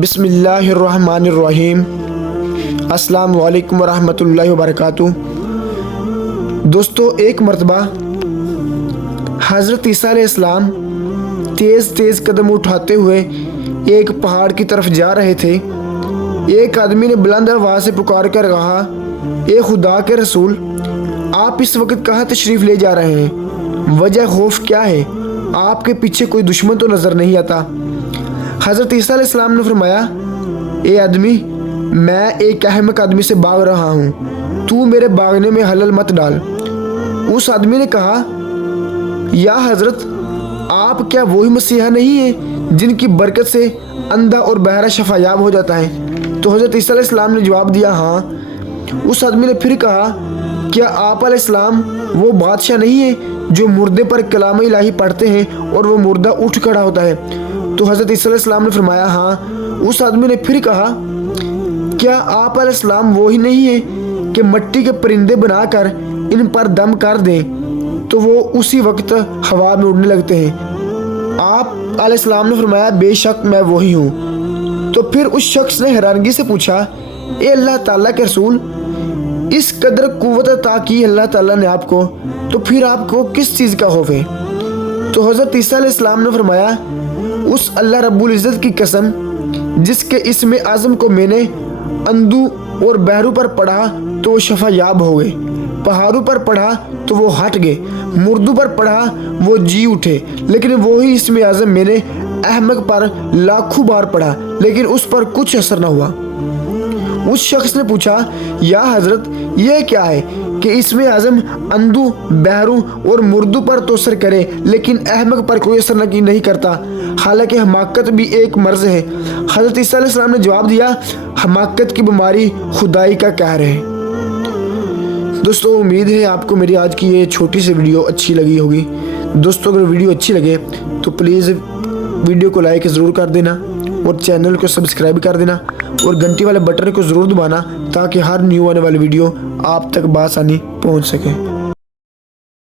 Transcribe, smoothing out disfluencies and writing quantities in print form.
بسم اللہ الرحمن الرحیم۔ السلام علیکم ورحمۃ اللہ وبرکاتہ۔ دوستو، ایک مرتبہ حضرت عیسیٰ علیہ السلام تیز قدم اٹھاتے ہوئے ایک پہاڑ کی طرف جا رہے تھے۔ ایک آدمی نے بلند آواز سے پکار کر کہا، اے خدا کے رسول، آپ اس وقت کہاں تشریف لے جا رہے ہیں؟ وجہ خوف کیا ہے؟ آپ کے پیچھے کوئی دشمن تو نظر نہیں آتا؟ حضرت عیسیٰ علیہ السلام نے فرمایا، اے آدمی، میں ایک احمق آدمی سے بھاگ رہا ہوں، تو میرے بھاگنے میں خلل مت ڈال۔ اس آدمی نے کہا، یا حضرت، آپ کیا وہی مسیحا نہیں ہیں جن کی برکت سے اندھا اور بہرا شفا یاب ہو جاتا ہے؟ تو حضرت عیسیٰ علیہ السلام نے جواب دیا، ہاں۔ اس آدمی نے پھر کہا، کیا آپ علیہ السلام وہ بادشاہ نہیں ہیں جو مردے پر کلام الہی پڑھتے ہیں اور وہ مردہ اٹھ کھڑا ہوتا ہے؟ تو حضرت عیسیٰ علیہ السلام نے فرمایا، ہاں۔ اس آدمی نے پھر کہا، کیا آپ علیہ السلام وہی نہیں ہیں کہ مٹی کے پرندے بنا کر ان پر دم کر دیں تو وہ اسی وقت ہوا میں اڑنے لگتے ہیں؟ آپ علیہ السلام نے فرمایا، بے شک میں وہی ہوں۔ تو پھر اس شخص نے حیرانگی سے پوچھا، اے اللہ تعالیٰ کے رسول، اس قدر قوت عطا کی اللہ تعالیٰ نے آپ کو، تو پھر آپ کو کس چیز کا خوف ہے؟ تو حضرت عیسیٰ علیہ السلام نے فرمایا، اس اللہ رب العزت کی قسم جس کے اسم اعظم کو میں نے اندھو اور بہرو پر پڑھا تو وہ شفا یاب ہو گئے، پہاڑوں پر پڑھا تو وہ ہٹ گئے، مردوں پر پڑھا وہ جی اٹھے، لیکن وہی اسم اعظم میں نے احمق پر لاکھوں بار پڑھا لیکن اس پر کچھ اثر نہ ہوا۔ اس شخص نے پوچھا، یا حضرت، یہ کیا ہے کہ اسم اعظم اندھو، بہرو اور مردوں پر تو اثر کرے لیکن احمق پر کوئی اثر نہیں کرتا، حالانکہ حماقت بھی ایک مرض ہے؟ حضرت عیسیٰ علیہ السلام نے جواب دیا، حماقت کی بیماری خدائی کا قہر ہے۔ دوستو، امید ہے آپ کو میری آج کی یہ چھوٹی سی ویڈیو اچھی لگی ہوگی۔ دوستو، اگر ویڈیو اچھی لگے تو پلیز ویڈیو کو لائک ضرور کر دینا اور چینل کو سبسکرائب کر دینا اور گھنٹی والے بٹن کو ضرور دبانا تاکہ ہر نیو آنے والی ویڈیو آپ تک بآسانی پہنچ سکے۔